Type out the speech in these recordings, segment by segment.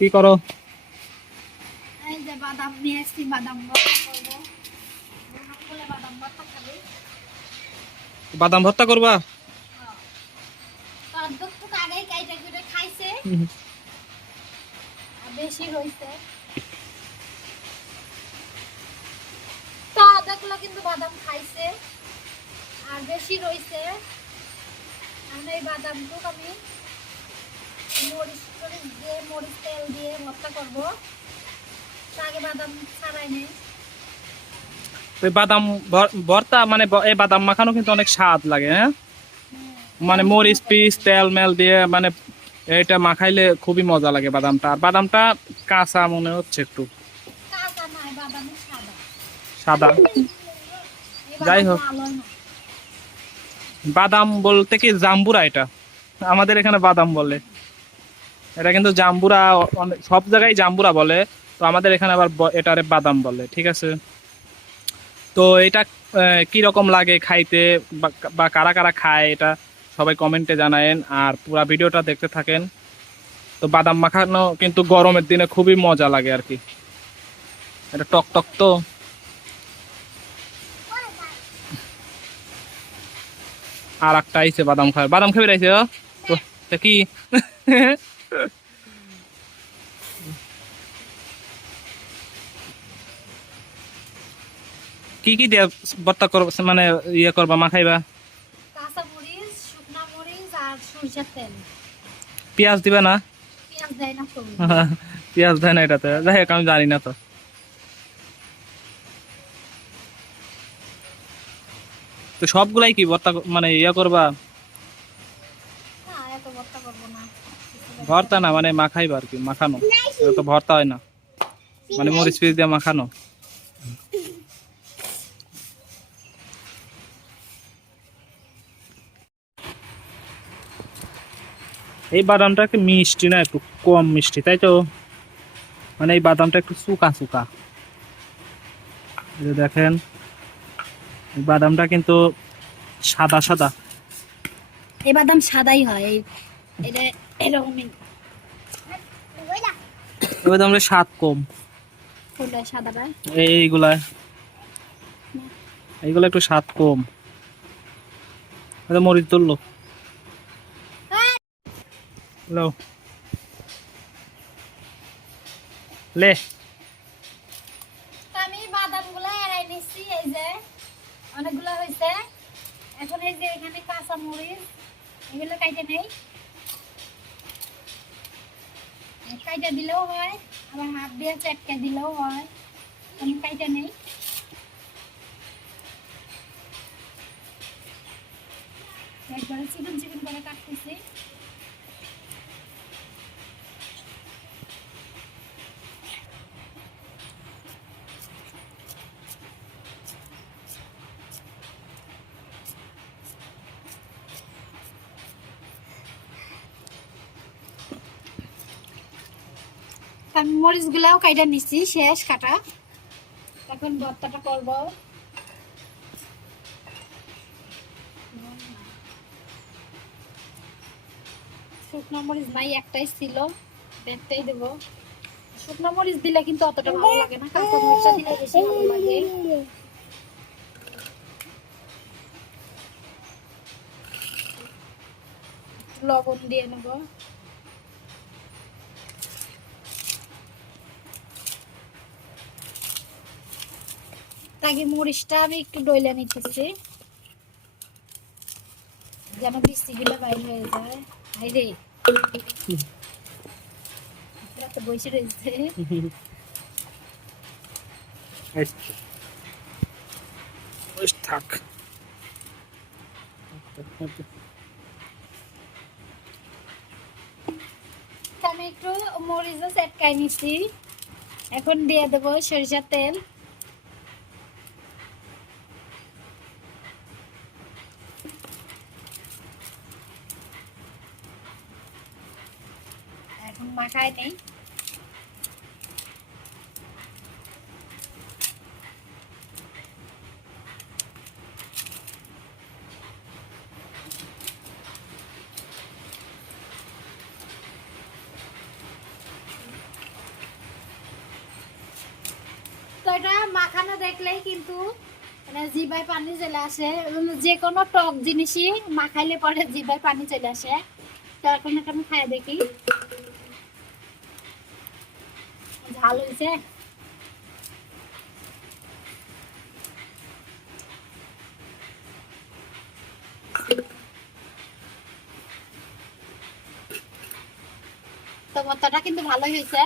কি করো? বাদাম নিয়ে এসছি বাদাম ভর্তা করব। বাদাম ভর্তা বেশি হইছে। কিন্তু বাদাম খাইছে। আর বেশি রইছে। আমি এই বাদামটুক আমি মরিচ টরিচ দিয়ে মরিচ তেল দিয়ে ভর্তা করব। আগে বাদাম ছাড়াই নেই। ওই বাদাম ভর্তা মানে এই বাদাম মাখানো কিন্তু অনেক স্বাদ লাগে হ্যাঁ? মানে মরিচ পিস তেল মেল দিয়ে মানে এটা মাখাইলে খুবই মজা লাগে বাদামটা। আর বাদামটা কাঁচা মনে হচ্ছে একটু। সাদা। যাই হোক। বাদাম বলতে কি জাম্বুরা এটা? আমাদের এখানে বাদাম বলে। এটা কিন্তু জাম্বুরা সব জায়গায় জাম্বুরা বলে, তো আমাদের এখানে আবার এটারে বাদাম বলে, ঠিক আছে? তো এটা কি রকম লাগে খাইতে বা- কারা কারা খায় এটা সবাই কমেন্টে জানায়েন, আর পুরা ভিডিওটা দেখতে থাকেন। তো বাদাম মাখানো কিন্তু গরমের দিনে খুবই মজা লাগে আর কি। এটা টক টক তো। আর একটা আইছে বাদাম খাবে বাদাম রাইছে তো, তা কি? কি কি দিয়া ভর্তা করব মানে ইয়ে করবা মাখাইবা কাঁচা মরিচ শুকনা মরিচ আর সরষের তেল। পেঁয়াজ দিবে না? পেঁয়াজ দেয় না তো পেঁয়াজ দেয় না এটাতে যাই হোক আমি জানি না তো। তো সবগুলাই কি ভর্তা মানে ইয়ে করবা না এত ভর্তা করব না ভর্তা না মানে মাখাইবা আর কি, মাখানো। তো ভর্তা হয় না। মানে মরিচ পিস দিয়ে মাখানো। এই বাদামটা একটু মিষ্টি না, একটু কম মিষ্টি, তাই তো? মানে এই বাদামটা একটু শুকা শুকা। দেখেন বাদামটা কিন্তু সাদা সাদা। এই বাদাম সাদাই হয় এটা এরকমই এই বাদামের স্বাদ কম। কোনটা সাদাটা এইগুলা। এইগুলো একটু স্বাদ কম। এটা মরিচ তুললো। হ্যালো। লে। আমি বাদামগুলো নিচ্ছি এই যে অনেকগুলো হয়েছে এখন এই যে এখানে কাঁচা মরিচ এগুলো কাইটে নেই। কাইটা দিলেও হয়, আবার হাত দিয়ে চেটকে দিলেও হয়। আমি কাইটা নেই। একবারে চিকন চিকন করে কাটতেছি। আমি কাইটা নিচ্ছি শেষ কাটা। এখন ভর্তাটা করব। শুকনো মরিচ নাই, একটাই ছিল। একটাই দেবো। শুকনো মরিচ দিলে কিন্তু অতটা ভালো লাগে না, কাঁচা দিলে বেশি ভালো লাগে। লবণ দিয়ে নেব। তাকে মরিচটা আমি একটু ডইলে নিতেছি যেন বৃষ্টিগুলো বাইর হয়ে যায়। বসে রয়েছে। থাক। আমি একটু মরিচও সেটকাই নিচ্ছি এখন দিয়ে দেবো সরিষার তেল। মাখায় নেই এটা মাখানো দেখলেই কিন্তু মানে জিবায় পানি চলে আসে যে কোনো টক জিনিসই মাখাইলে পরে জিবায় পানি চলে আসে। তো এখন এখন খাই দেখি। ঝাল হয়েছে তো ভর্তাটা কিন্তু ভালোই হয়েছে।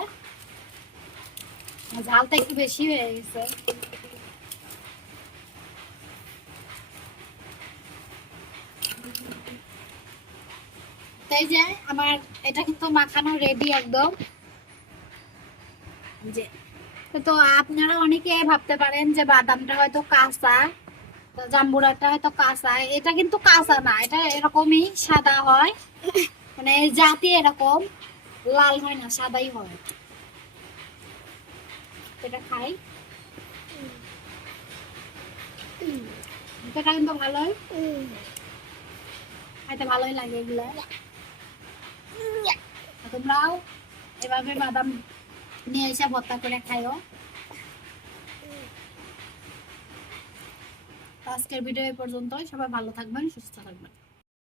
ঝালটা একটু বেশি হয়ে গেছে। তাই যে আমার, এটা কিন্তু মাখানো রেডি একদম। তো আপনারা অনেকে ভাবতে পারেন যে বাদামটা হয়তো কাঁচা জাম্বুরাটা হয়তো কাঁচা। এটা কিন্তু কাঁচা না, এটা এরকমই সাদা হয়। মানে জাতি এরকম, লাল হয় না, সাদাই হয়। এটা খাই। এটা ভালোই। খাইতে ভালোই লাগে এগুলা। তোমরাও এভাবে বাদাম নিয়ে এসে ভর্তা করে খাইও। আজকের ভিডিও এই পর্যন্ত সবাই ভালো থাকবেন সুস্থ থাকবেন।